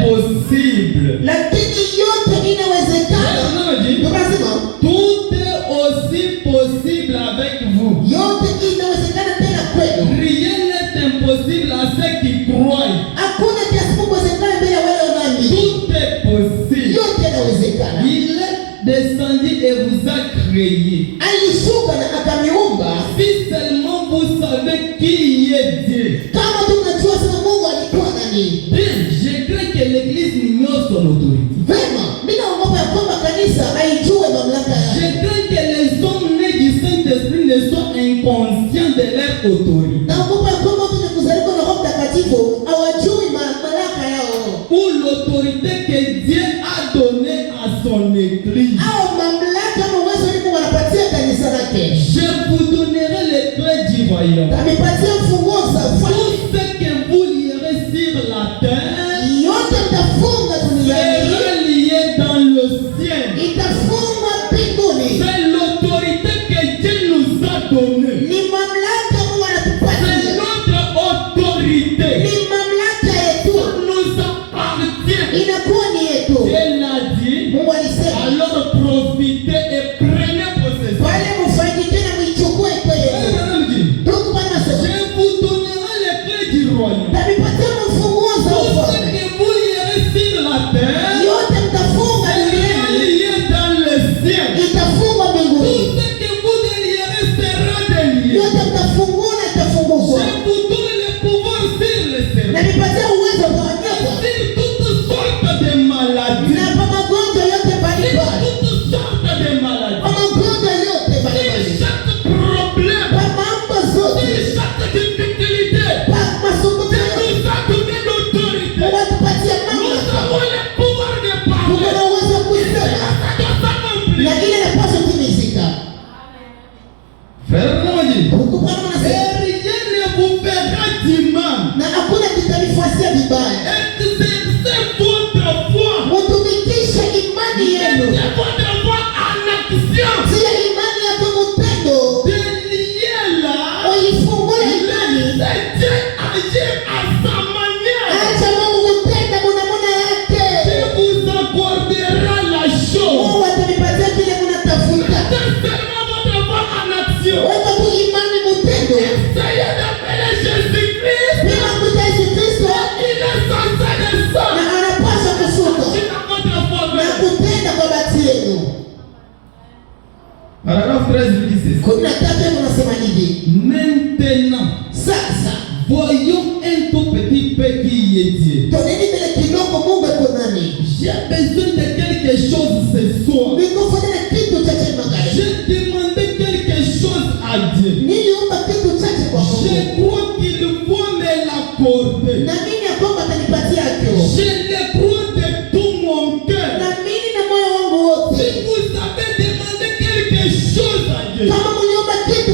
possible. Lakini yote inawezekana. Tukasema tout est aussi possible avec vous. Yote inawezekana tena kwenu. Rien n'est impossible à ceux qui croient. Hakuna kisichowezekana mbele ya wale wanaoamini. Tout est possible. Yote inawezekana. Il est descendu et vous a créé. Alishuka na akamiumba. Si seulement vous savez qui est Dieu. Kama tunajua sasa Mungu alikuwa nani. Je crains que l'église ignore son autorité. Vema, mimi naomba kwamba kanisa haijue mamlaka yake. Je crains que les hommes nés du Saint-Esprit ne soient inconscients de leur autorité. Naomba kwamba tunakuzalika na Roho Mtakatifu hawajui mamlaka yao. Ou l'autorité que Dieu a donnée à son église. Au mamlaka na uwezo Mungu anapatia kanisa lake. Je vous donnerai les clés du royaume. Amepatia funguo za ufalme. Tout ce que vous lirez sur la terre, Yote mtafunga duniani. sera lié dans le ciel. Itafunga mbinguni. C'est l'autorité que Dieu nous a donnée. Ni mamlaka Mungu C'est anatupatia. notre autorité. Ni mamlaka yetu. Ça nous appartient. Inakuwa ni yetu. Dieu l'a dit. Mungu alisema, Alors profitez et prenez possession. wale mfaidike na mwichukue kwa yeye. Mungu anasema, Je vous donnerai les clés du royaume. tabipatia funguo za Tout ce ufalme. que vous lirez sur la terre, Yote mtafunga sera duniani. lié dans le ciel. Itafunga Tout mbinguni. ce que vous délierez sera délié. Yote mtafungua na Je itafunguzwa. vous donne le pouvoir sur le cerveau. Na nipatia uwezo kwa wanyama. Sur toutes sortes de maladies. Na kwa magonjwa yote Sur mbalimbali. toutes sortes de maladies. Kwa magonjwa yote Sur mbalimbali. chaque problème. Kwa mambo zote. Sur chaque difficulté. Kwa masumbuko Dieu yote. nous a donné l'autorité. Mungu atupatia Nous mamlaka. avons le pouvoir de Mungu parler. ana uwezo wa kusema. Ça doit s'accomplir. Na ile inapaswa timizika. Frère Moïse, Mungu Bwana anasema, rien ne vous fera du mal. na hakuna kitanifuatia vibaya. Exercez votre foi. Mutumikishe imani yenu. Mettez votre foi en action. Tia imani yako mupendo. Déliez-la. Uifungule imani. Laissez Dieu agir à sa manière. Acha Mungu kutenda munamuna Dieu yake. vous accordera la chose. Mungu atanipatia kile munatafuta. Mettez seulement votre foi en action. Weka tu imani mutendo. Essayez d'appeler Jésus-Christ. Bila kuita Yesu Kristo Il est censé descendre. na anapaswa kushuka Agir à votre foi. na kutenda kwa bati yenu. Paragraphe 13 dit ceci. 13 unasema hivi. Maintenant, Sasa voyons un tout petit peu qui est Dieu. toneni mbele kidogo Mungu yuko nani. J'ai besoin de quelque chose ce soir. Nikufanya na kitu chache magari. J'ai demandé quelque chose à Dieu. Niliomba kitu chache kwa Je Mungu. crois qu'il va me l'accorder. Na mimi ya kwamba atanipatia hiyo. Je le crois de tout mon cœur. Na mimi na moyo wangu wote. Si vous avez demandé quelque chose à Dieu, Kama mliomba kitu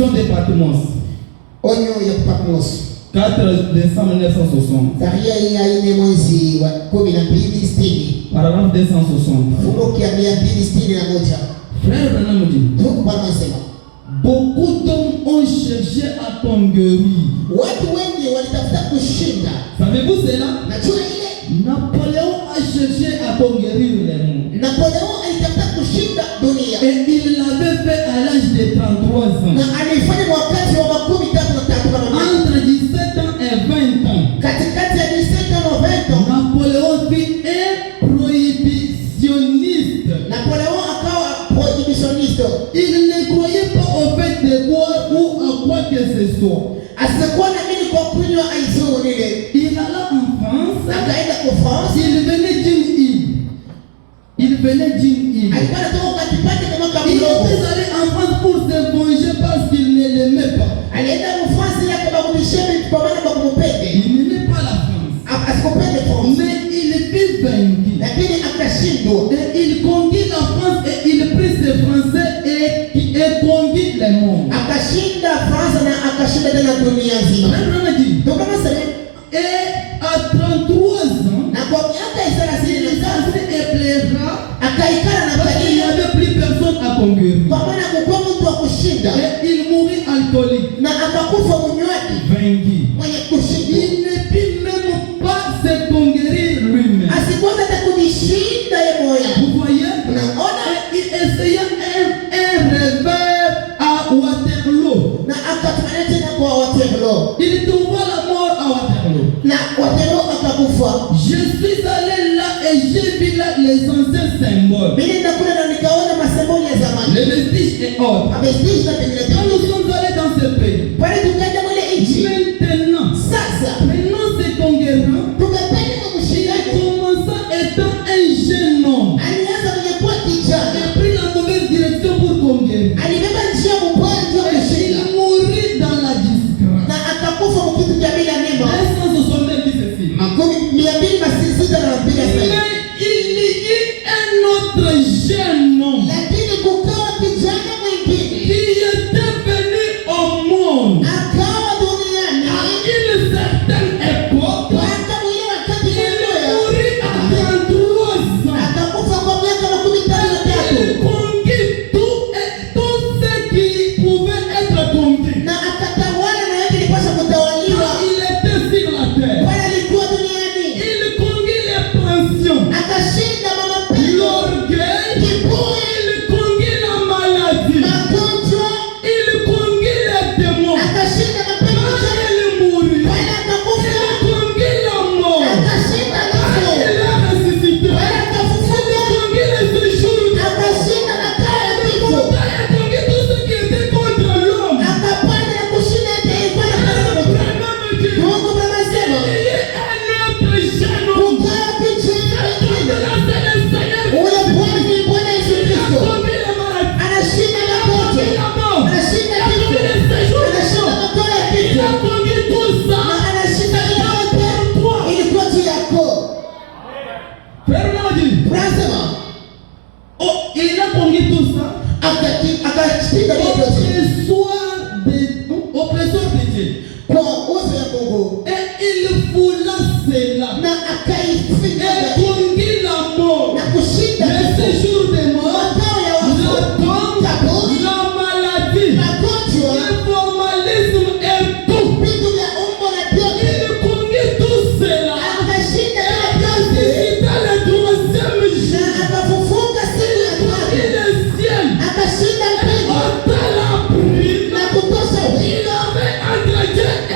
Prison de Patmos. Onyo ya Patmos. 4 décembre 1960. Tarehe ya 4 mwezi wa 12 Paragraphe 260. fungu ya 261. Frère Branham dit, Mungu Bwana anasema beaucoup d'hommes ont cherché à conquérir. watu wengi walitafuta kushinda. Savez-vous cela? Najua ile Napoléon a cherché à conquérir le monde. Napoleon alitafuta kushinda dunia. Et il l'avait fait à l'âge de 33 ans. Na alifanya wakati wa 33 kama mimi. Entre 17 ans et 20 ans. Katikati ya 17 na 20 ans. Napoléon fut un prohibitionniste. Napoleon akawa prohibitionniste. Il ne croyait pas au fait de boire ou à quoi que ce soit. Asikuwa na mimi kwa kunywa aizuru ile. Il alla en France. Akaenda kwa France. Il venait d'une île. Alikuwa anatoka kipande kama Il kamlogo. était allé en France pour se venger parce qu'il ne l'aimait pas. Alienda France ile kama kumshebe kwa maana kwa kumpende. Il n'aimait pas la France. Asikupende France. Mais il fut vaincu. Lakini akashindwa. Et il conquit la France et il prit ses Français et conquit le monde. Akashinda France na akashinda tena dunia nzima. Donc kama sasa et à 33 ans, na kwa miaka 30 il s'est éclaira. akaikala na Parce qu'il n'y avait plus personne à conquérir. kwa maana kulikuwa mtu wa kushinda. Et il mourit alcoolique. Na akakufa mnywaji Vaincu. mwenye kushinda. Il ne put même pas se conquérir lui-même. Asikuwa hata kujishinda yeye moyo. Vous voyez? Unaona? Il essaya un revers à Waterloo. Na akatumania tena kwa Waterloo. Il trouva la mort à Waterloo. Na Waterloo akakufa. Je suis allé là et j'ai vu là les anciens symboles. Mimi nakula na nikaona masemboli ya zamani. Les vestiges et autres. Amestisha na pengine. Quand nous sommes allés dans ce pays, Pale tukaenda mwele nchi. maintenant, Sasa maintenant c'est conquérant. tukapenda Il kumshindaji. commença étant un jeune homme. Alianza kwenye kuwa Il kijana. a pris la mauvaise direction pour conquérir. Alibeba njia mbaya ndio Et kushinda. il mourut dans la disgrâce. Na akakufa mkitu cha bila neema. 169 dit ceci. Makumi 266 na mpiga sasa. Mais il y eut un autre jeune homme Lakini kukawa kijana mwingine. qui était venu au monde Akawa duniani. à une certaine époque. Waka mwile wakati Il mmoja. mourut à 33 ans. Akakufa kwa miaka 13. Il conquit tout ce qui pouvait être conquis. Na akatawala na yake ilipaswa kutawaliwa. Il était sur la terre. Bwana alikuwa duniani. Il conquit les pensions, Akashinda mapenzi. l'orgueil, Kiburi. il conquit la maladie, Magonjwa. il conquit les démons. Akashinda mapenzi. Quand il mourut, Bwana akakufa. il conquit la mort. Akashinda Quand nafsi. il est ressuscité, Bwana il akafufuka. conquit les séjours. Akashinda makao ya kifo. Il a conquis tout ce qui était contre l'homme. Akapanda na kushinda yote ilikuwa na karibu. Vraiment, Dieu, Mungu anasema il y a un autre jeune homme. kukaa kijana De mwingine. la scène, Seigneur, Ule Bwana ni Bwana Yesu il a Kristo. conquis les maladies, Anashinda il a magonjwa. conquis la mort, Anashinda il a kifo. conquis les séjours. Anashinda makao ya Il kifo. a conquis tout ça. Na anashinda yote. Ilikuwa juu yako. Frère Nadi, Unasema oh, il a conquis tout ça. akashinda yote. Oppresseur de Dieu. Kwa uwezo ya Mungu. Et il foula cela. Na akaificha Et conquit la mort. na kushinda Le kifo. séjour des morts. Makao ya wafu. La tombe. Kaburi. La maladie. Magonjwa. Le formalisme et tout. Vitu vya umbo na vyote. Il conquit tout cela. Akashinda yote. Il a le troisième Na jour. akafufuka siku ya tatu. Il est ciel. Akashinda mbingu Ôta la prise. na kutosha Il avait entretien et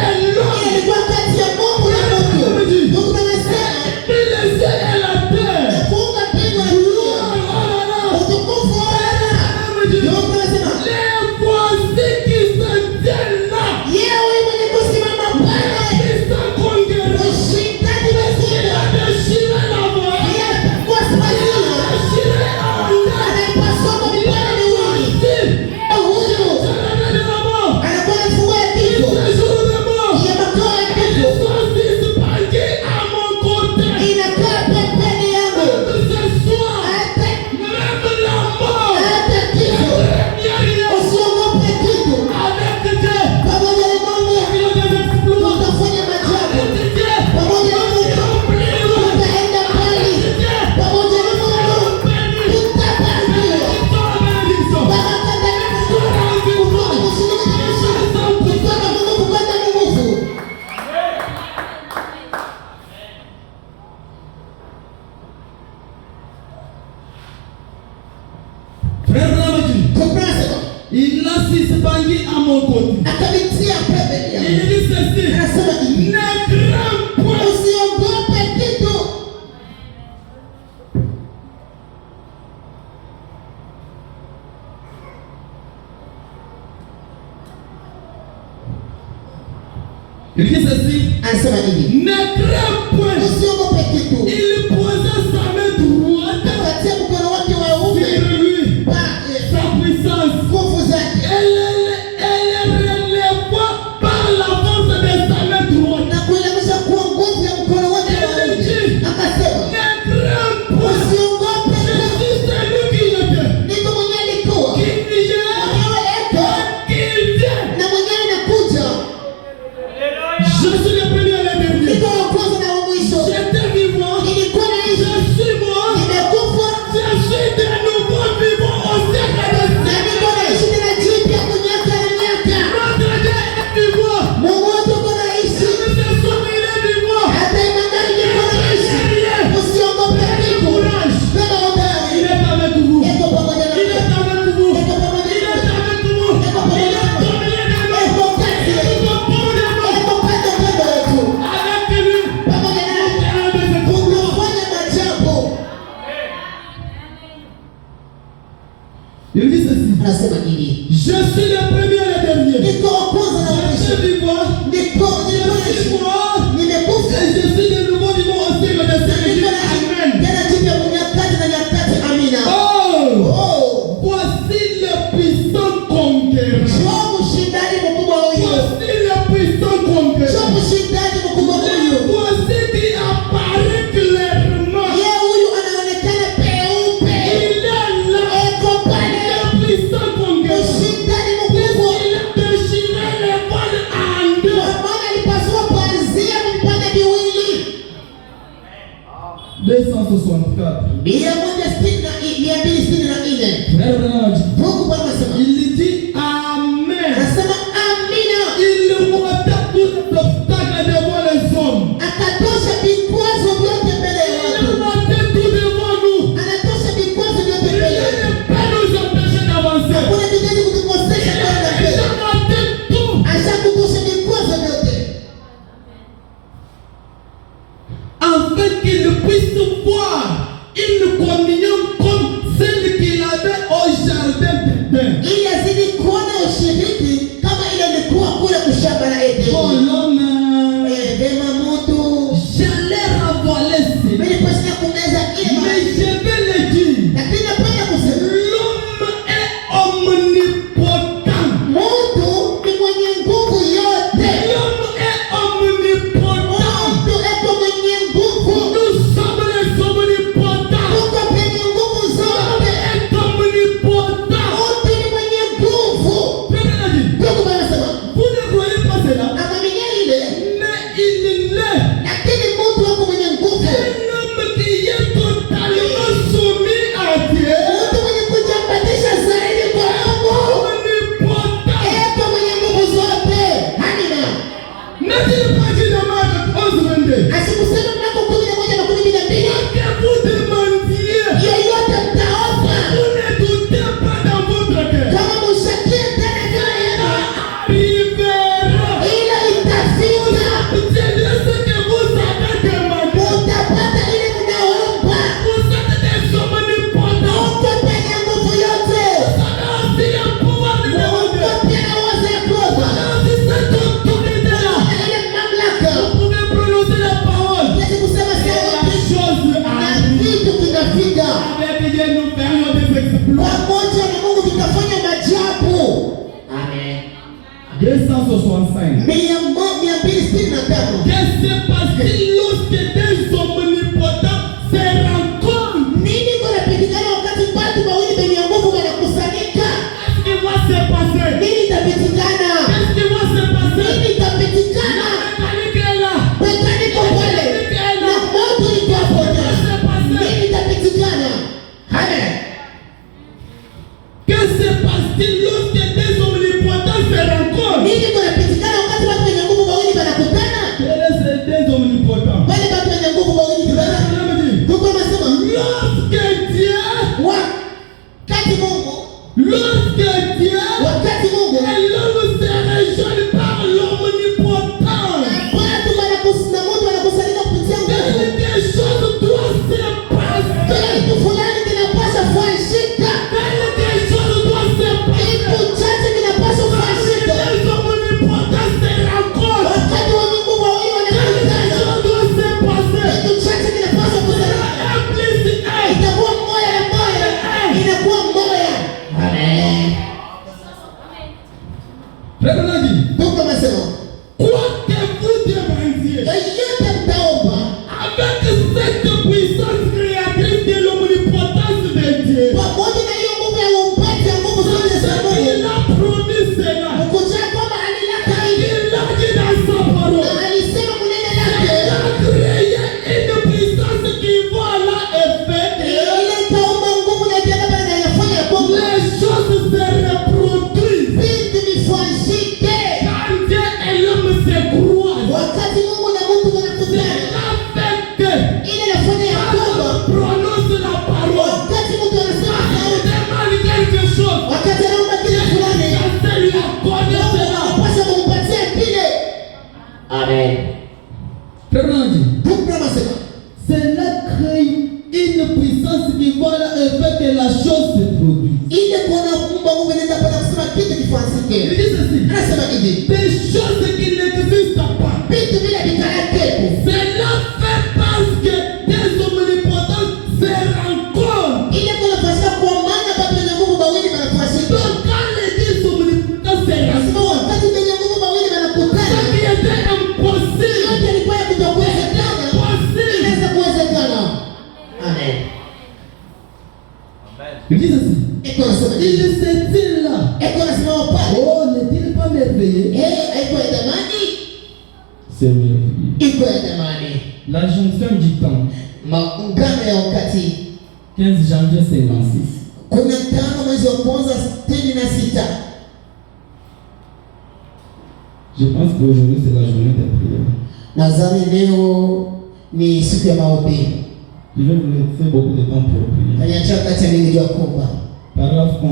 anasema hivi, ne crains point. usiogope kitu. Il dit ceci, Anasema hivi, ne crains point. usiogope kitu. Il posa sa main droite Akatia mkono wake wa sur uume lui, pa sa puissance. nguvu zake, Elle relève par la force de sa main droite. na kuelekeza kuwa nguvu ya mkono wake wa uume. Akasema, Ne crains point. usiogope Je kitu. suis celui qui était, Niko mwenyewe alikuwa, qui vient, mwenyewe eko, qui vient. na mwenyewe anakuja. Je suis le premier et le dernier. Niko wa kwanza na wa mwisho. J'étais vivant. Nilikuwa Je naishi, suis mort. nimekufa, Je suis de nouveau vivant au siècle des na siècles. niko naishi tena jipya kwa miaka na miaka. Notre Dieu est vivant. Mungu wetu uko naishi, Nous te sommes, il est vivant. hata imangani niko naishi. Usiogope kitu. Beba Il hodari. est avec vous. Eko pamoja Il na est avec vous. Eko pamoja Il est na avec vous. Il est au milieu de nous. Eko kati Il est yetu. au bout de nous. Eko kando kando yetu. Avec lui. Pamoja naye. Un de ses coups. Utafanya maajabu. Il dit ceci. Anasema hivi, Je suis le premier et le dernier. niko wa kwanza na wa Je mwisho. suis vivant. Nilikuwa Je suis naishi, mort. nimekufa, Et je suis de nouveau vivant au siècle des siècles. niko naishi Amen. tena jipya kwa nyakati na nyakati. Amina. Oh! Oh, Voici le puissant conquérant. njoo mshindani mkubwa huyu. Voici le puissant Njoo conquérant. mshindani mkubwa huyu. Voici qui apparaît clairement. Yeye huyu anaonekana peupe. Il est là. Eko pale. Le puissant conquérant. Mshindani mkubwa. Il a déchiré les voiles en deux. Kwa maana alipasua pazia vipande viwili. 264. 264. Frère Branham, Mungu Bwana anasema. il dit Amen. Anasema amina. Il ôta tout obstacle devant les hommes. Akatosha vikwazo vyote mbele ya Il watu. ôta tout devant nous. Anatosha vikwazo vyote Il mbele ne yetu. peut pas nous empêcher d'avancer. Hakuna kitu kutukosesha kwenda Il mbele. a ôté tout. Ashakutosha vikwazo vyote. Afin qu'il puisse voir une communion comme celle qu'il avait au jardin d'Éden. Ili azidi kuona ushiriki kama ile ilikuwa kule kushamba la Edeni. Pour l'homme, Vema mtu. j'allais ravaler cela. Mimi pasina kumeza ile Mais je vais le dire. lakini napenda kusema L'homme est omnipotent. mtu ni mwenye nguvu yote. L'homme est omnipotent. Mtu eko mwenye nguvu. Nous sommes les omnipotents. Mungu penye nguvu L'homme zote. est omnipotent. Mtu ni mwenye nguvu. Frère a dit, Mungu anasema vous ne croyez pas cela, amaminia ile, mais il l'est. lakini mtu wako mwenye nguvu. Un homme qui est totalement soumis à Dieu. Mtu mwenye kujambatisha zaidi kwa Mungu. Omnipotent. Eko mwenye nguvu zote. Amina. N'a-t-il pas dit dans Marc 11:22? Asikusema mlango 11:12. Que vous demandiez, Yeyote mtaomba vous ne doutez pas dans votre cœur. kama mushakie tena mioyo yenu, Arrivera. ile itafika. Obtenez ce que vous avez demandé. Utapata ile mnaomba. Vous êtes des omnipotents. Mungu penye nguvu yote. Vous avez aussi le pouvoir de Mungu demander. pia na uwezo ya kuomba. Vous avez cette autorité-là. Ile mamlaka. Vous pouvez prononcer la parole. Amen. Frère Nandi, c'est là une puissance qui va faire que la chose se produise. Il dit ceci. Des choses qui n'existent pas. Cela fait parce que des omnipotents se rencontrent. Donc quand les deux omnipotents se rencontrent, ce qui était impossible. Amen. Il dit ceci. Il sait-il là? Oh, n'est-il pas merveilleux? C'est merveilleux. La jonction du temps. 15 janvier 56. Je pense qu'aujourd'hui c'est la journée de prière. Je vais vous laisser beaucoup de temps pour prier. Paragraphe 11.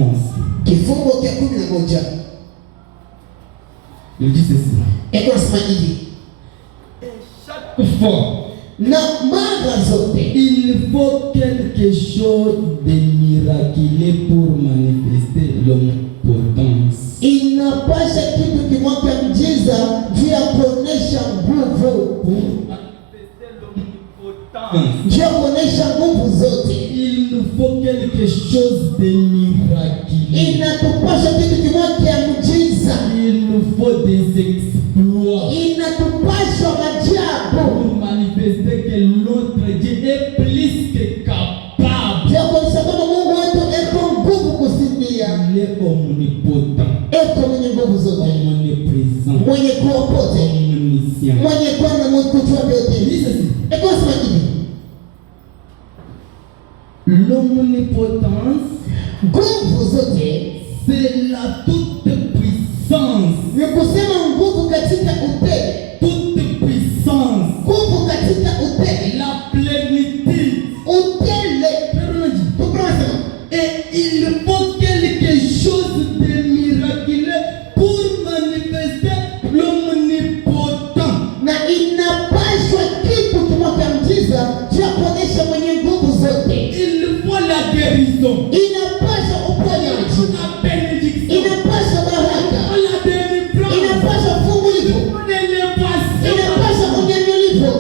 Il dit ceci. Chaque fois, il faut quelque chose de miraculeux pour manifester l'omnipotence. Inapasha kitu kimoja mjiza juu ya kuonesha nguvu, juu ya kuonesha nguvu zote. Il nous faut quelque chose de miraculeux. Inatupasha kitu kimoja mjiza. Il nous faut des exploits. Inatupasha maajabu pour manifester que notre Dieu est plus que capable. Juu ya kuonesha kama Mungu wetu eko nguvu kusidia. Il est omnipotent. Eko mwenye nguvu zote. Omniprésent. Mwenye kuwa pote. Omniscient. Mwenye kuwa na kujua vyote. Eko sema hivi. L'omnipotence, nguvu zote, c'est la toute puissance. Ni kusema nguvu katika upele. Toute puissance. Nguvu katika upele. La plénitude. Upele. Et il faut quelque chose de miraculeux pour manifester l'omnipotent. Na inapaswa kitu kimoja mjiza cha kuonesha mwenye nguvu zote. Il faut la guérison. Inapaswa uponyaji. La bénédiction. Inapaswa baraka. La délivrance. Inapaswa fungulivu. Inapaswa unyanyulivu.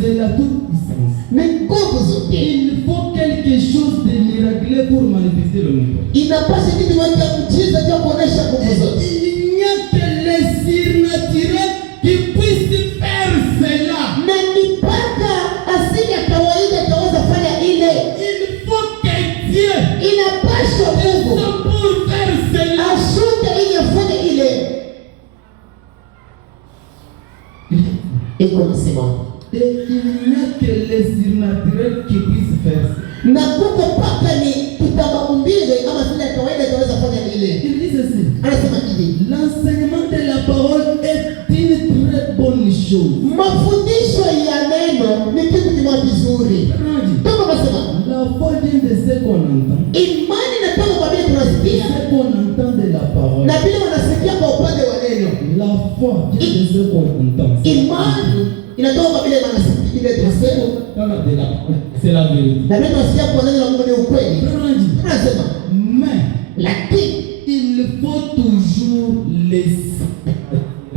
C'est la toute puissance. Mais nguvu zote. Il faut quelque chose de miraculeux pour manifester l'omnipotence. Inapaswa kitu kimoja mjiza cha kuonesha nguvu zote. Il n'y a que les surnaturels qui puissent faire cela. Na mipaka asili ya kawaida itaweza fanya ile. Il faut que Dieu inapaswa Mungu pour faire cela. Ashuke ili afanye ile. Eko nasema. Et il n'y a que les surnaturels qui puissent faire cela. Na kuko paka ni kitabaumbile ama vile kawaida itaweza fanya ile. Il dit ceci. Anasema hivi. L'enseignement de la parole est une très bonne chose. Mafundisho ya neno ni kitu kimoja kizuri. Kama nasema la foi vient de ce qu'on entend. Imani inatoka kwa vile tunasikia. Ce qu'on entend de la parole. Na vile wanasikia kwa upande wa neno. La foi vient de ce qu'on entend. Imani inatoka kwa vile wanasikia ile tunasikia. C'est la vérité. Na vile tunasikia kwa neno la Mungu ni ukweli. Anasema mais lakini il faut toujours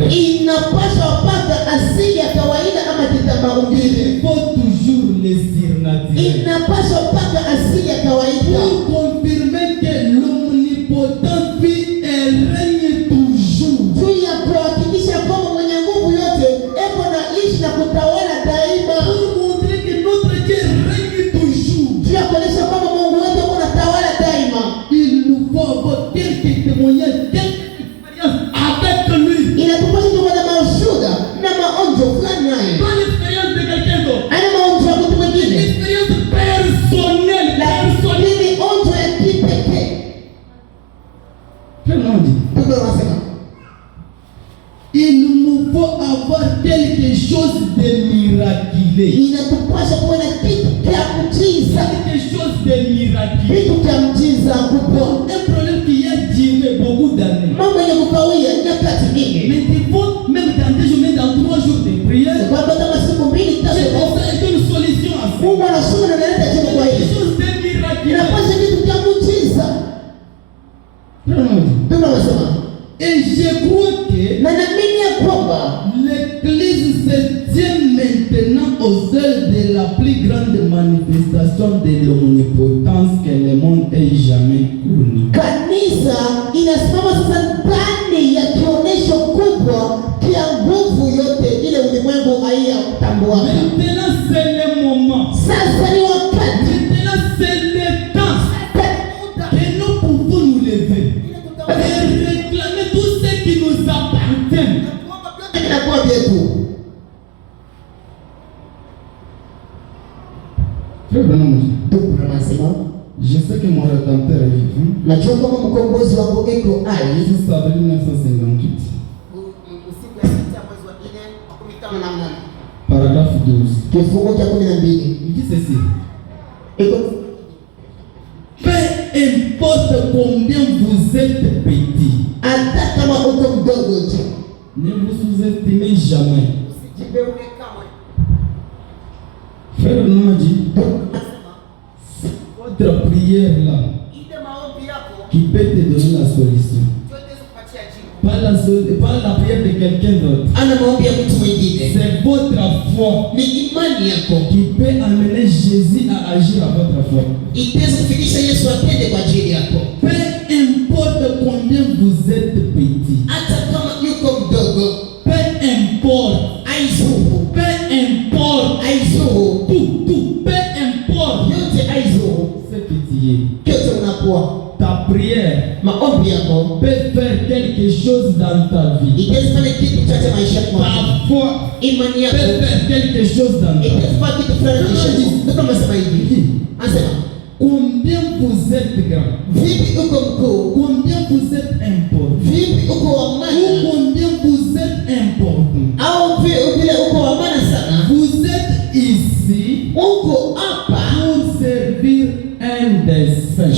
inapaswa paka asili ya kawaida ama kitabaumbile. Il faut toujours les surnaturels. Inapaswa paka asili ya kawaida. Pour confirmer que l'omnipotent vit et règne toujours. Juu ya kuhakikisha kwamba mwenye nguvu yote eko na ishi na kutawala daima. Pour montrer que notre Dieu règne toujours. Juu ya kuonyesha kwamba Mungu wetu eko na tawala daima. Il nous faut avoir quelques témoignages, quelques expériences avec lui. Inatupaswa tuwe na maushuhuda na maonjo fulani naye. Pas l'expérience de quelqu'un d'autre. Ana maonjo ya mtu mwingine. Expérience personnelle. Lakini onjo ya kipekee. Il nous faut avoir quelque chose de miraculeux. Inatupaswa kuwa na kitu cha kujiza. Quelque chose de miraculeux. Kitu cha mjiza kubwa. Un problème qui a duré beaucoup d'années. Mambo yenye kukawia nyakati manifestation de l'omnipotence que le monde ait jamais connue. Kanisa inasimama sasa ndani ya kionyesho kubwa kia nguvu yote ile ulimwengu haiyatambua. Maintenant c'est le moment. Sasa ni wakati. Maintenant c'est le temps que nous pouvons nous lever et réclamer tout ce qui nous appartient. Inakuwa vyetu. Je sais que mon rédempteur est vivant. Najua kama mkombozi wangu iko hai. C'est avril 1958. Paragraphe 12. Kifungu cha 12. Il dit ceci. Iko Peu importe combien vous êtes petit, hata kama uko mdogo tu, ne vous sous-estimez jamais. Frère Namaji, votre prière là, qui peut te donner la solution. Pas la prière de quelqu'un d'autre. C'est votre foi qui peut amener Jésus à agir à votre foi. Peu importe combien vous êtes petit, peu importe, peu importe, c'est petit. Ta prière peut faire quelque chose dans ta vie. Ta foi peut faire quelque chose dans ta vie. Combien vous êtes grand? Combien vous êtes important? Ou combien vous êtes important? Vous êtes ici pour servir un dessein.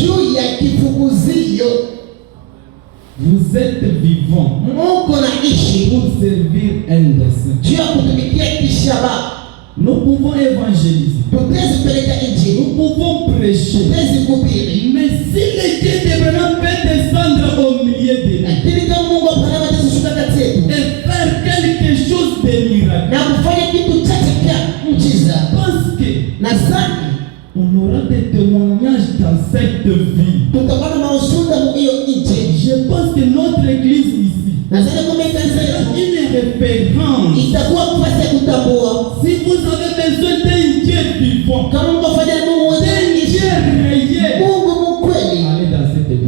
Vous êtes vivant pour servir un dessein. Nous pouvons évangéliser. Nous pouvons prêcher. Mais si le Dieu de Abraham peut descendre au milieu de nous et faire quelque chose de miraculeux, parce que on aura des témoignages dans cette vie. Je pense que notre église ici c'est une référence. Si vous avez besoin d'un Dieu vivant, d'un Dieu réel, allez dans cette église.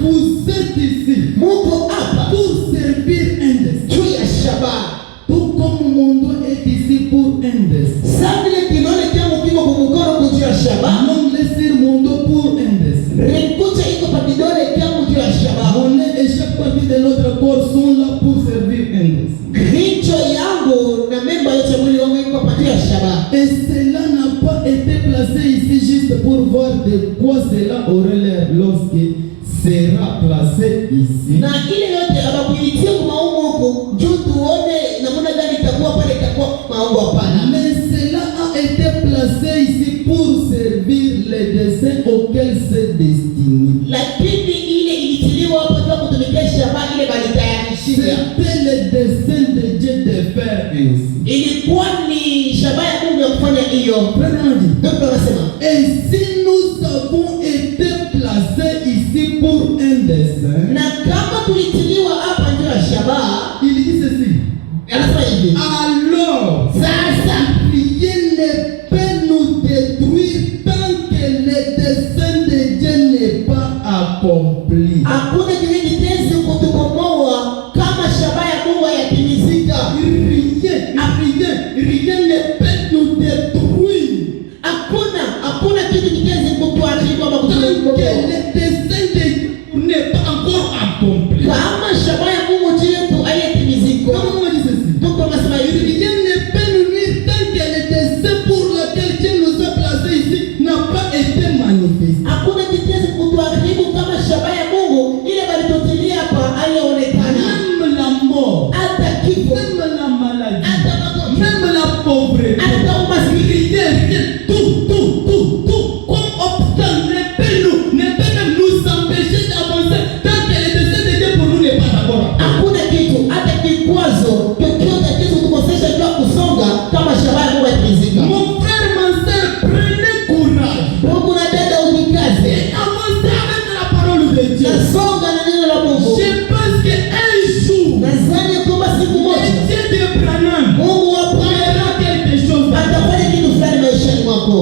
Vous êtes ici pour servir un dessein. Tout comme mon doigt est ici pour un dessein. Mon laisser mon dos pour un dessein. Mon nez et chaque partie de notre corps sont là pour servir un dessein. Et cela n'a pas été placé ici juste pour voir de quoi cela aurait l'air lorsque sera placé ici. Mais cela a été placé ici pour servir les desseins auxquels c'est destiné. C'était le dessein de Dieu de faire ainsi. Et si nous avons été placés ici pour un dessein, il dit ceci. Alors, rien ne peut nous détruire tant que le dessein de Dieu n'est pas accompli. Rien ne peut nous détruire tant que le dessein de Dieu n'est pas encore accompli. Comment on dit ceci? Rien ne peut nous nuire tant que le dessein pour lequel Dieu nous a placés ici n'a pas été manifesté. Même la mort, même la maladie, même la pauvreté, rien, tout, comme obstacle ne peut même nous empêcher d'avancer tant que le dessein de Dieu pour nous n'est pas d'accord. na neno la Mungu. Je pense qu'un jour, Nadhani kwamba siku moja Dieu de Branham Mungu wa Branham fera quelque chose. atafanya kitu fulani maishani mwako.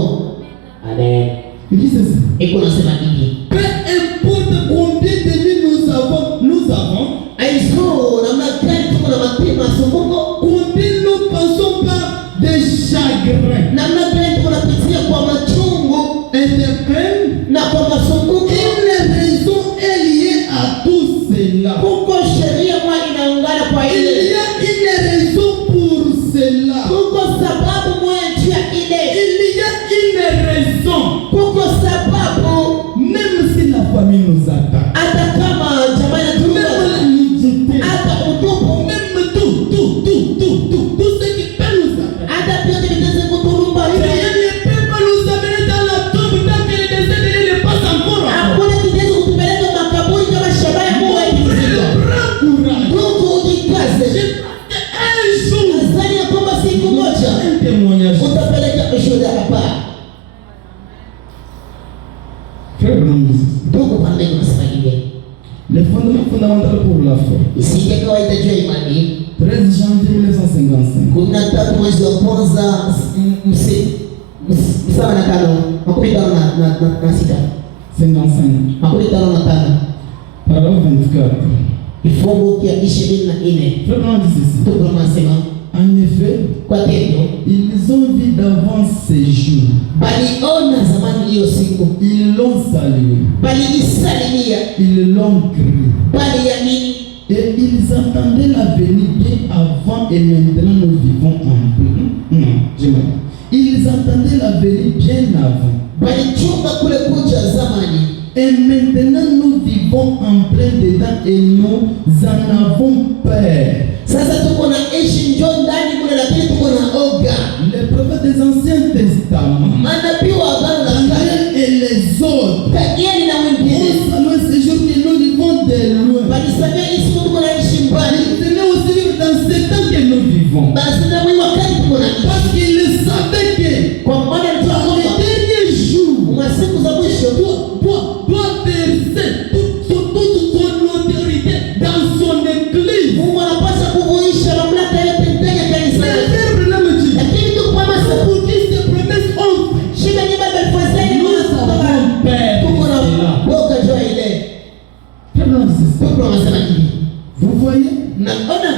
Amen. Il dit ceci. Iko nasema nini? Peu importe combien de nuits nous avons, Aizo namna gani tuko na masumbuko, combien nous passons par des chagrins, namna gani tuko napitia kwa machungu et des peines, na kwa masumbuko. une raison est liée à tout cela. Kuko sheria moja inaungana kwa Il ile. y a une raison pour cela. Kuko sababu moja njia ile. Il y a une raison. Kuko sababu Même si la famille nous attaque, hata kama jamani même tuko la nudité, hata utupu même tout ce qui peut nous attaquer. hata pia vitaweza kuturumba Rien hivi. ne peut pas nous amener dans la tombe tant que le destin de Dieu ne passe encore. Hakuna kitaweza kutupeleka makaburi kama shabaha ya Mungu haijafika. Prends courage. Ndugu, ujikaze. Je pense qu'un jour, Nadhani ya kwamba siku moja un témoignage. utapeleka ushuhuda hapa. Frère Branham, Ndugu, pande unasema hivi. les fondements fondamentaux pour la foi. Isije kawaida juu ya imani. 13 janvier 1955. 13 mwezi wa kwanza sawa na tano, 56. 55. 55. Paragraphe 24. Kifungu kia 24. Frère Branham dit ceci. Ndugu anasema En effet, kwa tendo ils ont vu d'avance ces jours. baliona zamani hiyo siku, Ils l'ont salué. balijisalimia, Ils l'ont crié. baliamini Et ils attendaient la venue bien avant et maintenant nous vivons en paix. Non, je m'arrête. Ils attendaient la venue bien avant. balichunga kule kuja zamani, Et maintenant nous vivons en plein dedans et nous en avons peur. sasa tuko na ishi njoo ndani kule, lakini tuko na oga. Les prophètes des Anciens Testaments, Manabii wa Agano la Kale Daniel et les autres, Danieli na wengine ont salué ce jour que nous vivons de loin. balisamia hii siku tuko naishi mbali, Ils tenaient aussi vivre dans ce temps que nous vivons. basi na mwi wakati tuko naishi, Parce qu'ils savaient que kwa maana alitoa dans les kwamba derniers jours, mwa siku za mwisho doit verser toute son autorité dans son église. Mungu anapaswa kuvuisha mamlaka yote ndani ya kanisa Mais lake. frère Branham dit, Lakini tuko kama c'est pour qui ces promesses ont fait. shida ni baba alifanya Nous avons peur tuko de na cela. boga jua ile. Frère Branham dit ceci. Tuko anasema hivi. Vous voyez, Naona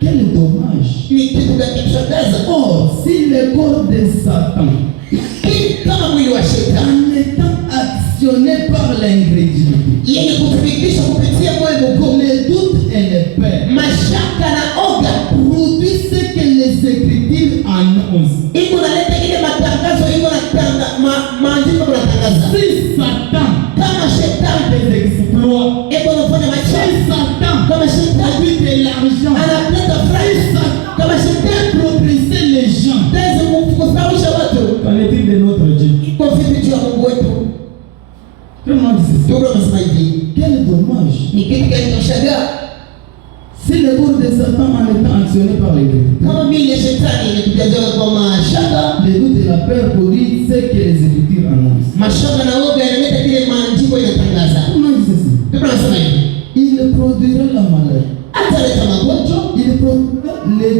quel dommage. ni kitu gani kushangaza. Or, si le corps de Satan, Hii kama mwili wa shetani en étant actionné par l'incrédulité, yenye kutumikisha kupitia moyo mgumu, les doutes et les peurs, mashaka na oga, produit ce que les Écritures annoncent. iko naleta ile matangazo, iko natanga maandiko kunatangaza. Si Satan Kama shetani des exploits, iko nafanya si machafu, Satan kama shetani produit de l'argent, analeta si furaha, Satan kama shetani progressait les gens, taweza kustawisha watu, qu'en est-il de notre Dieu? iko vipi juu ya Mungu wetu? Comment dit ceci? Ndugu anasema hivi, Quel dommage. ni kitu gani cha kushangaa Si le corps de Satan en étant actionné par l'Écriture, kama mili ya shetani imekujaza kwa mashaka, les doutes et la peur produisent ce que les Écritures annoncent. mashaka na oga yanaleta kile maandiko inatangaza. Comment dit ceci? Ndugu anasema hivi, Il produira la maladie. ataleta magonjwa, Il produira les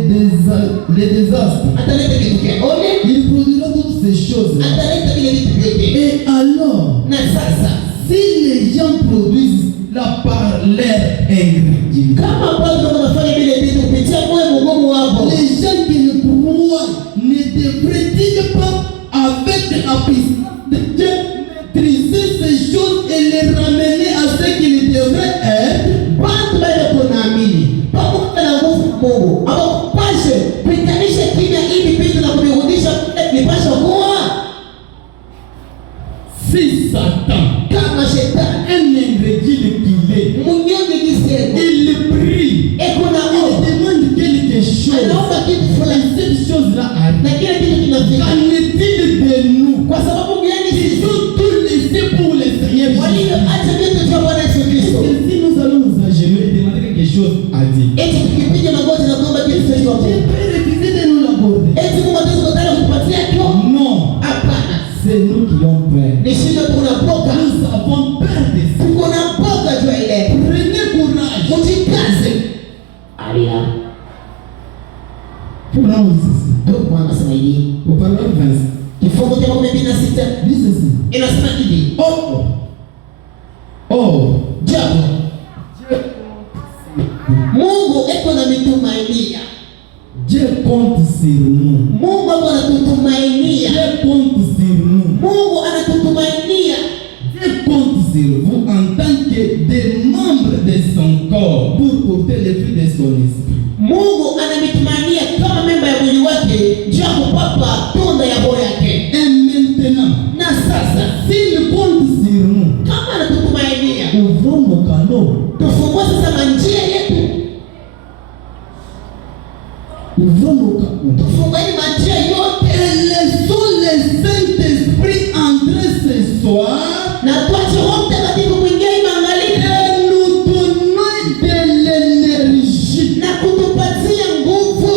désastres. ataleta kitu kia ole, Il produira toutes ces choses-là. ataleta vile vitu vyote. Et alors, Na sasa si les gens produisent la par leur incrédulité, kama ambavyo wanafanya vile vitu kupitia moyo mgumu wako, les gens qui ne croient ne devraient-ils pas, avec la puissance de Dieu, maîtriser ces choses et les ramener à ce qu'ils devraient être? watu bado kunaamini pamoja na nguvu Mungu awapashe pitanishe kimya hivi vitu na kuvirudisha vipasha kuwa. Si Satan, Kama shetani un ingrédient qu'il est, mnyonge kisego il prie, eko na il omba, demande quelque chose, anaomba kitu fulani et cette chose-là arrive. na kile kitu kinafika, anasema hivi. Au paragraphe 20. Kifungu cha 16 Dis ceci. inasema hivi. Japo Mungu eko na mitumainia. Dieu compte sur nous. Mungu anatutumainia. Dieu compte sur nous. Mungu anatutumainia. Dieu compte sur vous en tant que des membres de son corps pour porter les fruits de son esprit. Mungu anamitumainia kama memba ya mwili wake juu ya kupapa tunda ya roho yake. Et maintenant, Na sasa s'il compte sur nous, kama anatutumainia, ouvrons nos canaux. tufungue sasa manjia yetu. Ouvrons nos canaux. Tufungueni manjia yote. Et laissons le Saint-Esprit entrer ce soir. Na tuache Roho Mtakatifu kuingia hii maangalizi. Et nous donner de l'énergie. Na kutupatia nguvu.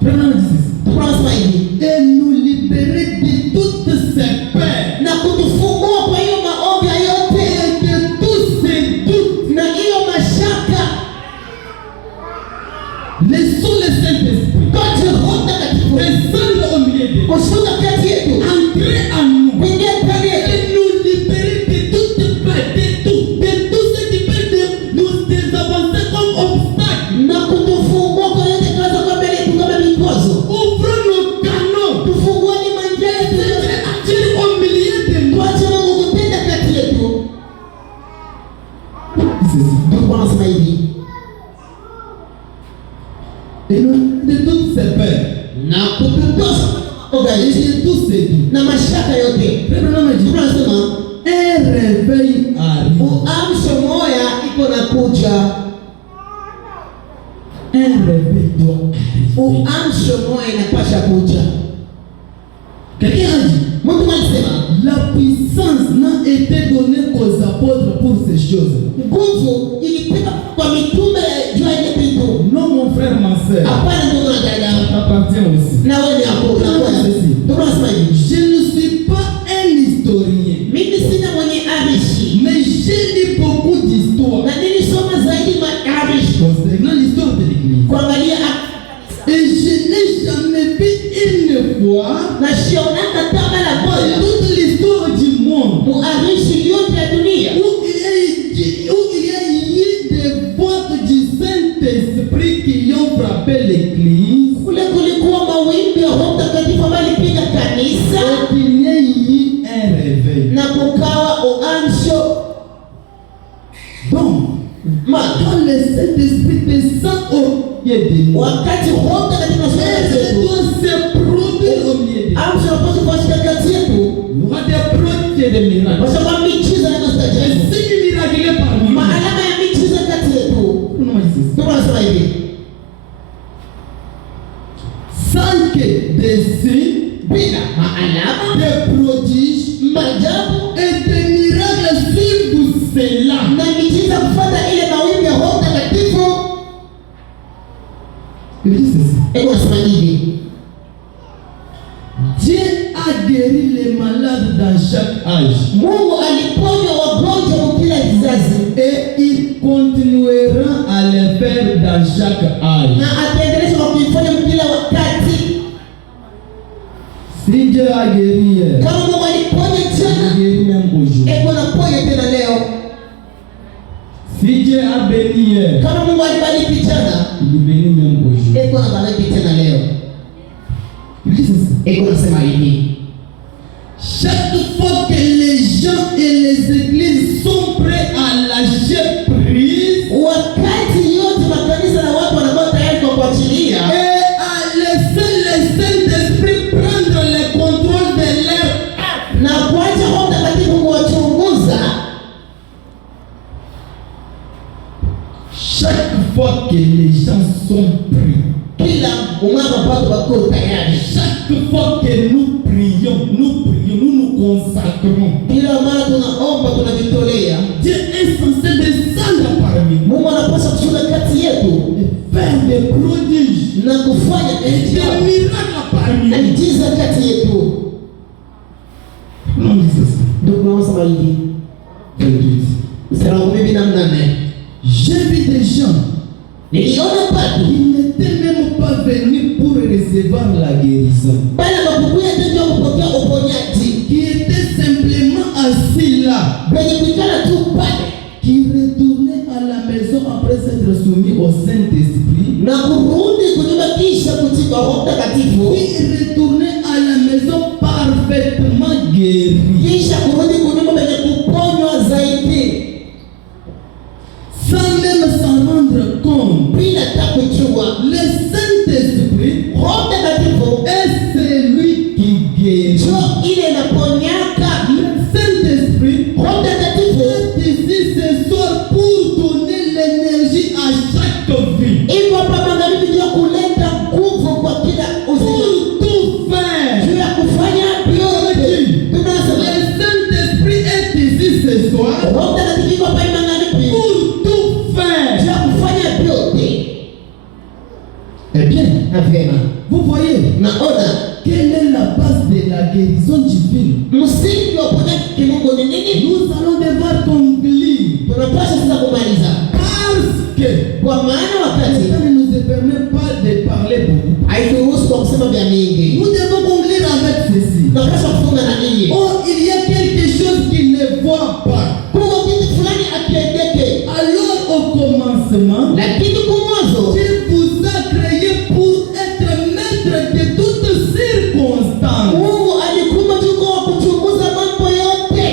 Prenons ceci. Tunasema hivi. Et nous libérer de toutes ces peurs. Na kutufungua kwa hiyo maoga yote. Et de tous ces doutes. Na hiyo mashaka. Laissons le Saint-Esprit. Tuache Roho Mtakatifu Descendre au milieu de nous. kushuka kati yetu. Entrer en nous. Kuingia ndani yetu. Et nous libérer de toute peur, de tout ce qui peut nous désavancer comme obstacle. Na kutufungua kwa yote kaza kwa mbele yetu kama vikwazo. Ouvrons nos canaux. Tufungueni manjia yetu. Agir au milieu de nous. Tuache Mungu kutenda kati yetu. Mungu anasema hivi. Et nous de toutes ces peurs. Na kututosha maoga Et yote. de tous ces doutes. Na mashaka yote. Prenons Mungu anasema un réveil arrive. uamsho moya iko na kuja. Un réveil doit arriver. Uamsho moya inapasha kuja. Quelqu'un a dit, Mungu alisema la puissance n'a été donnée qu'aux apôtres pour ces choses. nguvu ilipita kwa mitume juu ya ile vitu. Non, mon frère, ma soeur, Hapana ndugu na dada. appartient aussi. Na wewe ni hapo unakuwa. Ndugu anasema hivi. Je ne suis pas un historien, Mimi sina mwenye arishi. mais j'ai lu beaucoup d'histoires Na nilisoma zaidi maarishi. concernant l'histoire de l'Église. Kuangalia Et je n'ai jamais vu une fois na shionaka kama la moja. toute l'histoire du monde Muarishi yote ya dunia. où il y a eu des voix du Saint-Esprit qui ont frappé l'Église. Kule kulikuwa mawimbi ya Roho Mtakatifu ambayo ilipiga kanisa Et qu'il y a eu un réveil. na kukawa uamsho. Donc, quand le Saint-Esprit descend au milieu de nous, Wakati Roho Mtakatifu anashuka kati il yetu, doit se produire au milieu de nous. amsho unapaswa kuwashika kati yetu. Il y aura des prodiges et des miracles. Kwa sababu miujiza na Des maajabu. signes miraculeux parmi nous. Maalama ya miujiza kati yetu. Comment on dit ça? Ndio anasema hivi. Sans que des signes, Bila maalama, des prodiges maajabu et des miracles suivent cela. na miujiza kufuata ile mawimbi ya Roho Mtakatifu. Il dit ceci. Hebu nasema hivi. Dieu a guéri les malades dans chaque âge. Mungu aliponya wagonjwa wa kila kizazi Et il continuera à le faire dans chaque âge. na ataendelea kwa kuifanya kila wakati. Si Dieu a guéri hier, Kama Mungu aliponya il jana, guérit même aujourd'hui. eko naponya tena leo. Si Dieu a béni hier, Kama Mungu alibariki jana, il bénit même aujourd'hui. eko nabariki tena leo. Il dit ceci. Eko nasema hivi. Chaque fois que les gens et les églises sont prêts à lâcher prise Wakati yote makanisa na watu wanakuwa tayari kwa kuachilia et à laisser le Saint-Esprit prendre le contrôle de leur na kuacha Roho Mtakatifu kuwachunguza, chaque fois que les gens sont pris, kila umama watu wako tayari. chaque fois que nous prions, nous nous consacrons. Kila mara tunaomba, tunajitolea, Dieu est censé descendre parmi nous Mungu anapaswa kushuka kati yetu et faire des prodiges na kufanya et des miracles parmi na nous. miujiza kati yetu. Non, dit ceci. Ndio tunasema hivi. 28. Mstari wa 18. J'ai vu des gens Niliona watu qui n'étaient n'était même pas venu pour recevoir la guérison. Bali hawakuja tena kupokea uponyaji. Qui était simplement assis là. Wenye kuikala tu pale. Qui retournait à la maison après s'être soumis au Saint-Esprit. Na kurudi kunyumba kisha kutika Roho Mtakatifu. Puis retourner à la maison parfaitement guéri. Kisha kurudi kunyumba penye kuponywa zaidi. Sans même s'en rendre compte. Bila takujua. Le Saint-Esprit Roho Mtakatifu est celui qui guérit. jo ile inaponyaka. Le Saint-Esprit Roho Mtakatifu est ici ce soir pour donner l'énergie à chaque vie. iko hapa magharibi ndio kuleta nguvu kwa kila uzima. Pour tout faire. Juu ya kufanya vyote. Tunasema Le Saint-Esprit est ici ce soir Roho Mtakatifu iko hapa magharibi pour tout juu faire. ya kufanya vyote. Eh bien, Na vyema. vous voyez, Naona quelle est la base de la guérison divine? msingi wa uponyaji kimungu ni nini? Nous allons devoir conclure. Tunapaswa sasa kumaliza. Parce que Kwa maana le wakati temps ne nous permet pas de parler beaucoup. haituruhusu kwa kusema vya mingi. Nous devons conclure avec ceci. Tunapaswa kufunga na nini? Oh, il y a quelque chose qui ne voit pas. Kuna kitu fulani akiendeke. Alors au commencement, Lakini kwa mwanzo Dieu vous a créé pour être maître de toutes circonstances. Mungu alikuumba tu kwa kuchunguza mambo yote.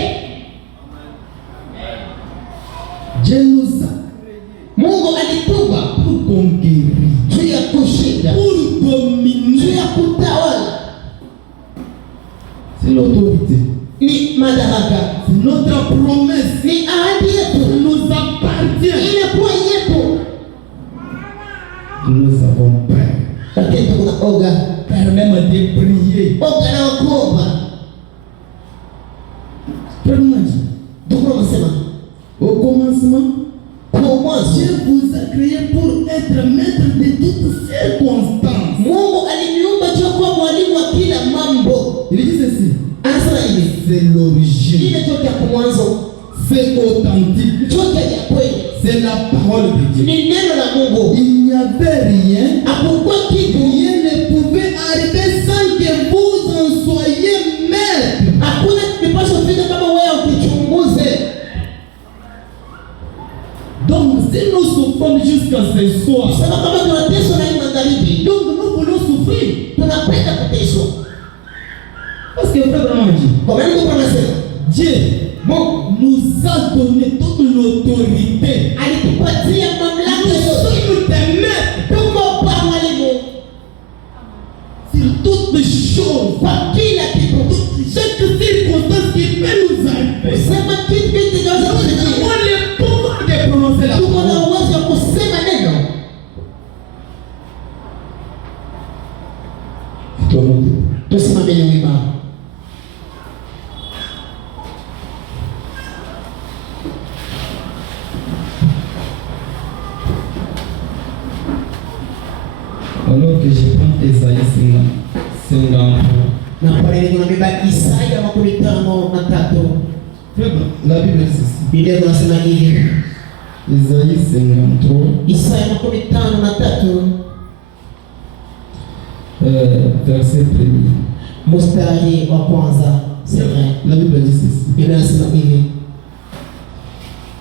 Dieu nous a Mungu alituumba pour conquérir, juu ya kushinda, pour juu dominer. ya kutawala. C'est l'autorité. Ni madaraka, C'est notre promesse. ni ahadi yetu, Nous appartient. imekuwa yetu. Nous avons peur. Lakini tuna oga, Peur même de prier. oga na kuomba. Premièrement, Tuko nasema au commencement, kwa mwanzo Dieu vous a créé pour être maître de toutes circonstances. Mungu aliniumba juu kwa mwalimu wa kila mambo. Il dit ceci. Anasema hivi, C'est l'origine. ile toka kwa mwanzo, C'est authentique. toka ya kweli, C'est la parole de Dieu. ni neno la Mungu. Il n'y avait rien. Hakukuwa kitu, Rien ne pouvait arriver sans que vous en soyez maître. hakuna kipasho fika kama wewe ukichunguze. Donc, si nous souffrons jusqu'à ce soir, Sema kama tunateswa na hii magharibi, donc nous voulons souffrir. tunapenda kuteswa. Parce que frère vraiment dit, Kwa maana Mungu anasema, Dieu Mungu nous a donné toute l'autorité. alitupatia mamlaka Nous yote. sommes des maîtres Tuko kwa mwalimu sur toutes choses. kwa kila kitu. Chaque circonstance qui peut nous arriver. Sema kitu Nous kinaweza kusikia. avons le pouvoir de prononcer la Tuko na parole. uwezo wa kusema neno. Tusimame wima. Alors que je prends Esaïe 50. Na pale niko nabeba Isaya 53. Frère, la Bible est ceci. Biblia inasema hivi. Esaïe 53, Isaya 53 verset 1. mstari wa kwanza. Sema La Bible dit ceci. Biblia inasema hivi.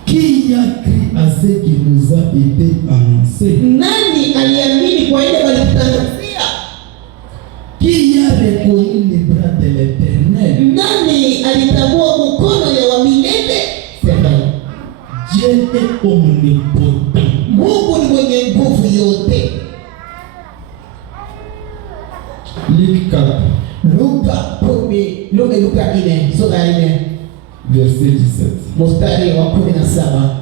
Qui a cru à ce qui nous a été annoncé? Nani aliamini kwa ile walitutangazia? Qui a reconnu les bras de l'Éternel? Nani alitambua mkono ya wa milele? Sema Dieu est omnipotent. Mungu ni mwenye nguvu yote. Luc 4, Luka 4 sura ya 4 verset 17. mstari wa 17.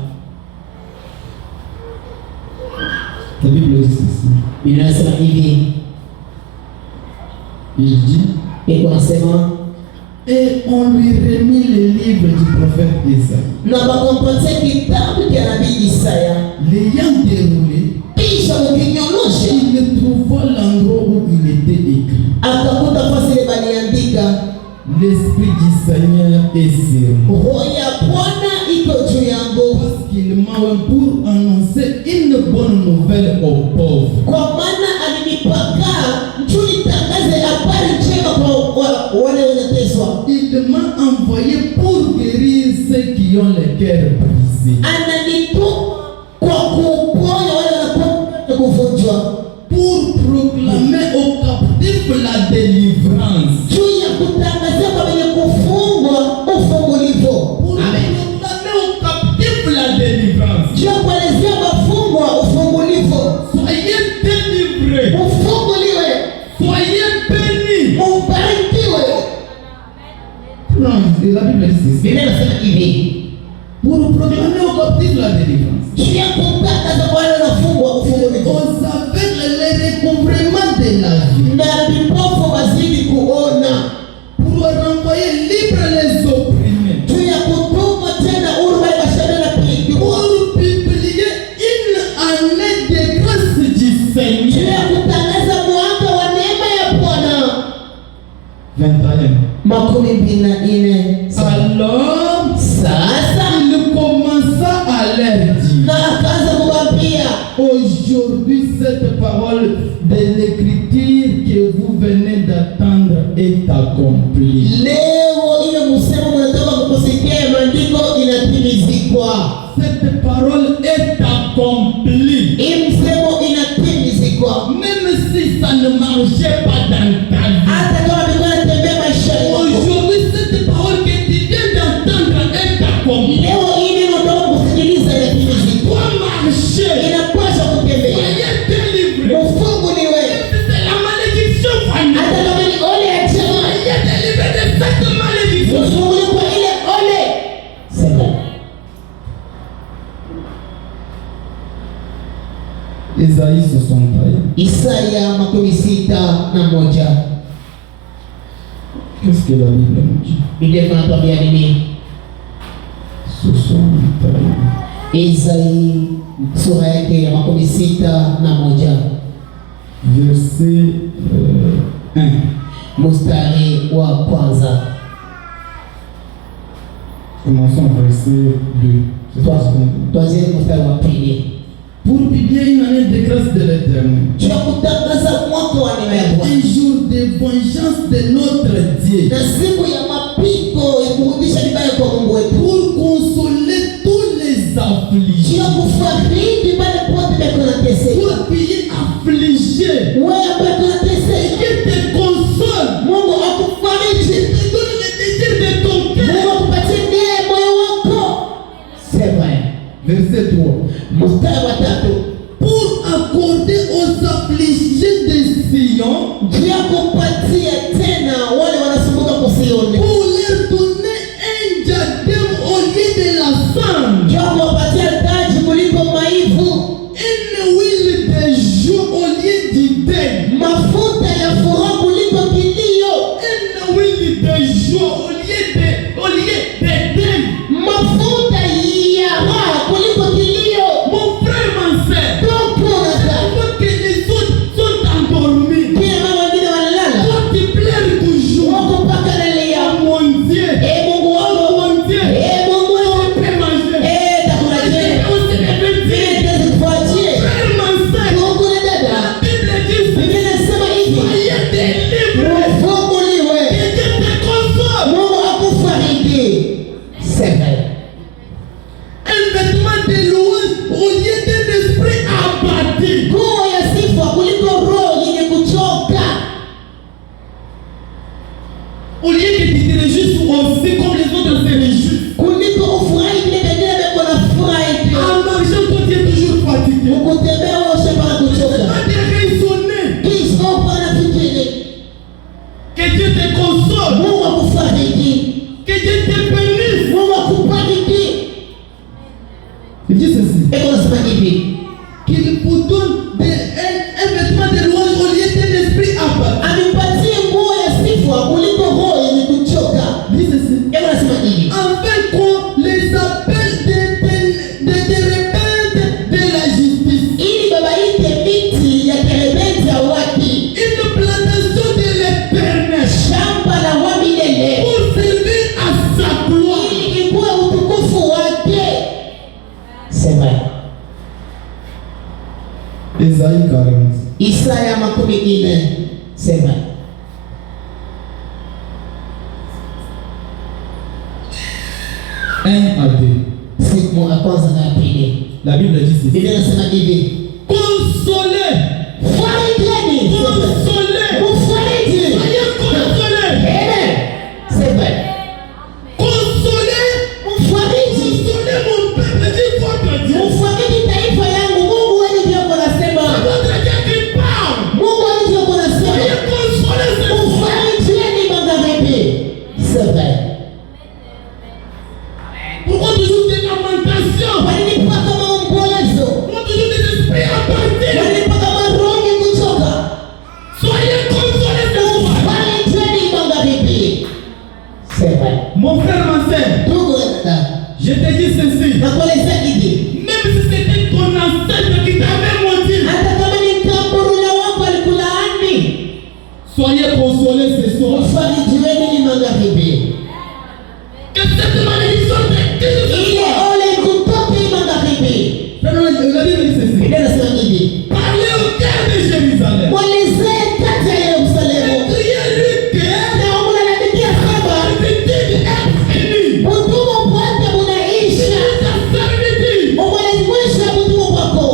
La Bible dit ceci. Biblia inasema hivi. Il dit, Iko nasema et on lui remit le livre du prophète Isaïe. na wakampatia kitabu cha nabii Isaya. L'ayant déroulé, Kisha ukinyolosha il trouva l'endroit où il était écrit. akakuta fasi ile baliandika, L'esprit du Seigneur est sur moi. roho ya Bwana iko juu yangu, Parce qu'il m'a pour annoncer une bonne nouvelle aux pauvres. kwa maana les cœurs brisés. Ananituma kwa kuponya wale wanapokuwa kuvunjwa, Pour proclamer aux captifs la délivrance. juu ya kutangazia kwa wenye kufungwa ufungulivu. Pour Amen. proclamer aux captifs la délivrance. Juu ya kuelezea wafungwa ufungulivu. Soyez délivrés. Ufunguliwe, Soyez bénis. ubarikiwe. Non, la Bible dit ceci. Biblia inasema hivi, Pour proclamer aux captifs la délivrance. juu ya kutangaza kwa wale wanafungwa ufungulivu. Aux aveugles le recouvrement de la vie. Na vipofu wazidi kuona, Pour renvoyer libres les opprimés. juu ya kutuma tena huru wale washauri na kupigwa, Pour publier une année de grâce du juu Seigneur. ya kutangaza mwaka wa neema ya Bwana. 21. Makumi mbili na nne. Alors, Sasa il commença à leur dire, na akaanza kuwaambia, aujourd'hui cette parole de l'écriture que vous venez d'attendre est accomplie. leo ile msemo mnatoka kukusikia ya maandiko inatimizikwa. Cette parole est accomplie. Hii msemo inatimizikwa. Même si ça ne marchait pas dans ta vie. Hata kama nilikuwa natembea maishani mwako, Aujourd'hui, cette parole que tu viens d'entendre est accomplie. leo hii neno ndio kusikiliza inatimizikwa. Toi marcher, Inapaswa kutembea. soyez délivré. Ufunguliwe. C'est la malédiction familiale. Hata kama ni ole ya jamaa, Soyez délivré de cette malédiction. ufunguliwe kwa ile ole. Sema. Isaïe 61. Isaya makumi sita na moja. Qu'est-ce que la Bible nous dit? Biblia inatuambia nini? 61. Isaya sura yake ya makumi sita na moja. Verset 1. Mstari wa kwanza. Commençons au verset 2. C'est ça, Tuanzie mstari wa pili. pour publier une année de grâce de l'Éternel. Juu ya kutangaza mwaka wa neema ya Bwana Un jour de vengeance de notre Dieu. na siku ya mapigo ya kurudisha vibaya kwa Mungu wetu, Pour consoler tous les juu ya affligés. kufariji pale pote peko nateseka. Pour payer affligés. Wewe ambaye kunateseka, Qui te console. Mungu akufariji. Qui te donne le désir de ton Mungu cœur. akupatie nia ya moyo wako. Sema Verset 3. mstari wa tatu. Pour accorder aux affligés de Sion. Juu ya kupatia tena wale wanasumbuka kusione, Pour leur donner un diadème au lieu de la cendre. juu ya kuwapatia taji kuliko maivu, Une huile de joie au lieu du deuil. mafuta ya furaha kuliko kilio, Une huile de joie au lieu de deuil. mafuta ya raha kuliko kilio. Mon frère, ma soeur, Donc alors que les autres sont endormis, pia mama wengine wanalala, toi tu pleures toujours. wako mpaka nalia. Oh mon Dieu, Mungu oh wangu, mon Dieu, Mungu on wangu, peut manger. takula tena, On se réveille. tezi kufuatie. Frère, ma soeur, Ndugu na la dada, Bible dit Biblia inasema hivi, soyez délivrés. ufunguliwe, Et Dieu te console. Mungu akufariji. Sema Un vêtement de louange au lieu d'un esprit abattu. nguo ya sifa kuliko roho yenye kuchoka. Au lieu que tu te réjouisses aussi comme les autres se réjouissent. Kuliko ufurahi vile vingine viko na furahi pia. En marchant, toi tu es toujours fatigué. Ukutembea wewe ushapata kuchoka. Quand tu es raisonné, Kisha upana fikiri. que Dieu te console, Mungu akufariji. que Dieu te bénisse. Mungu akubariki. Il dit ceci. Eko nasema hivi, Qu'il vous donne un vêtement de louange au lieu d'un esprit abattu. anipatie nguo ya sifa kuliko roho yenye kuchoka. Il dit ceci. Eko nasema hivi, Afin qu'on les appelle de répandre de la justice. ili babaite miti ya terebenti ya waki, Une plantation de l'éternel. shamba la wa milele, Pour servir à sa gloire. ili ikuwe utukufu wake. Sema Isaïe 40. Isaya makumi nne. Sema 1 à 2. ici. Biblia inasema hivi, Consolez. farijeni. Consolez. Mfariji. Soyez consolés. Amen. C'est vrai. Consolez. Mfariji. Consolez mon peuple, dit votre Dieu. Mfariji taifa yangu. Mungu wewe ndiye anasema. Votre Dieu qui parle. Mungu wewe ndiye anasema. Soyez consolés ce soir. Mfarijeni magharibi. C'est vrai. Pourquoi toujours des lamentations? Kwa nini mpaka maombolezo? Pourquoi toujours des esprits abattus? Kwa nini mpaka maroho kuchoka? Soyez consolés ce soir. Mfarijeni magharibi. C'est vrai. Mon frère, ma sœur, Ndugu na dada, je te dis ceci. nakueleza hivi, Même si c'était ton ancêtre qui t'avait menti, hata kama ni mtamburulo wako alikulaani, soyez consolés ce soir. mfarijiweni magharibi. Que cette malédiction te quitte ce Ile soir. ole kutoke magharibi. La Bible dit ceci. Biblia inasema hivi, Parlez au cœur de Jérusalem. mwelezee kati ya Yerusalemu Criez-lui que na umlalamikia saba, la servitude est finie. utumwa bwake bunaisha, La servitude. umwelezesha utumwa bwako.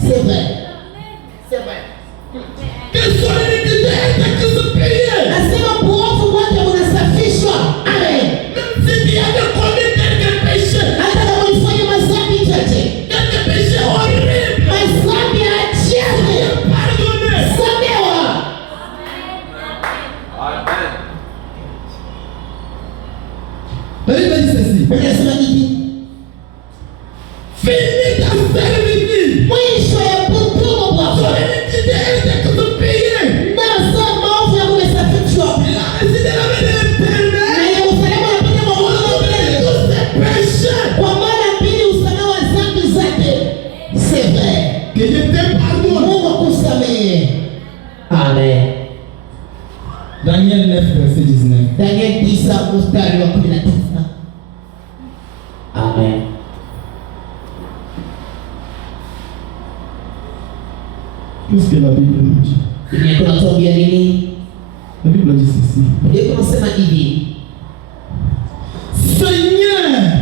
C'est vrai. C'est vrai. Que son iniquité est expirée. Nasema uovu wake unasafishwa. Amen. Même si tu avais commis quelques péchés, Hata kama ulifanya madhambi chache, quelques péchés horribles, madhambi ya ajabu, pardonnez. samewa. La Bible dit ceci. Biblia inasema hivi, Finis ta servitude. mwisho ya utumwa Son bwako iniquité est expirée. nazo maovu yako umesafishwa. La résidence de l'Éternel. Na Yerusalemu anapata maovu ya milele. Tous ses péchés. Kwa mara mbili usamehe wa dhambi zake. C'est vrai. Que je te pardonne. Mungu akusamehe. Amen. Daniel 9, verset 19. Daniel 9 mstari wa 19. Amen. Qu'est-ce que la Bible nous dit? Biblia inatuambia nini? La Bible dit ceci. Biblia inasema hivi, Seigneur,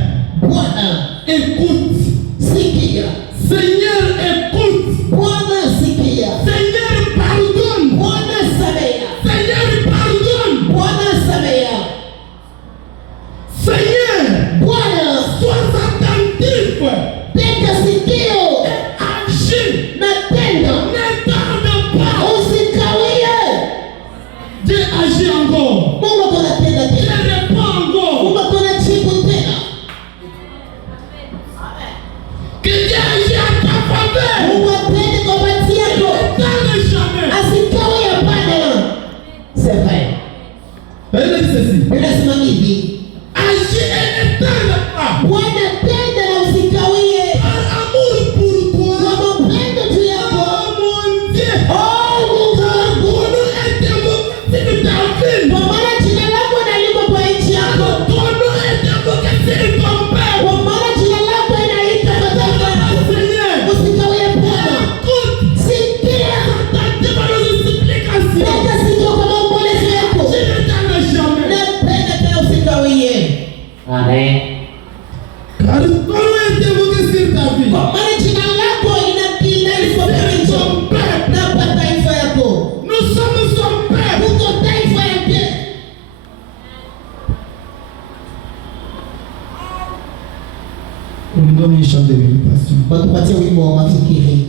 Bwana écoute. sikia. Seigneur, écoute. Bwana sikia. Seigneur, pardonne. Bwana samehe. Seigneur, pardonne. Bwana samehe. Seigneur, Bwana sois attentif. tega sikio Agis. na tenda. Ne tarde pas. Usikawie. Dieu agit encore. Mungu akonatenda Dieu tena. répond encore. Mungu akonajibu tena. Que Dieu agit en ta faveur. Mungu atende kwa bahati yako. Ne tarde jamais. Asikawie hapana. C'est vrai. La Bible dit ceci. Biblia inasema hivi, Agis et ne tarde pas. Bwana tenda na usikawie. Par amour pour toi. Kwa mapendo juu yako. Oh mon Dieu. Oh, Mungu wangu. Ton nom est invoqué sur ta ville. Kwa maana jina lako naliko kwa nchi yako. Ton nom est invoqué sur ton père. Kwa maana jina lako inaitwa mataifa. Seigneur, Usikawie Bwana. écoute. Sikia. Attentivement à nos supplications. Tega sikio kwa maombolezo yako. Je ne tarde jamais. Na tena tena usikawie. Amen. Car ton nom est invoqué sur ta ville. Kwa maana jina lako inaitwa Son peuple. na kwa taifa yako. Nous sommes son peuple. Uko taifa yake. On nous donne une chance de méditation. Watupatie wimbo wa mafikiri.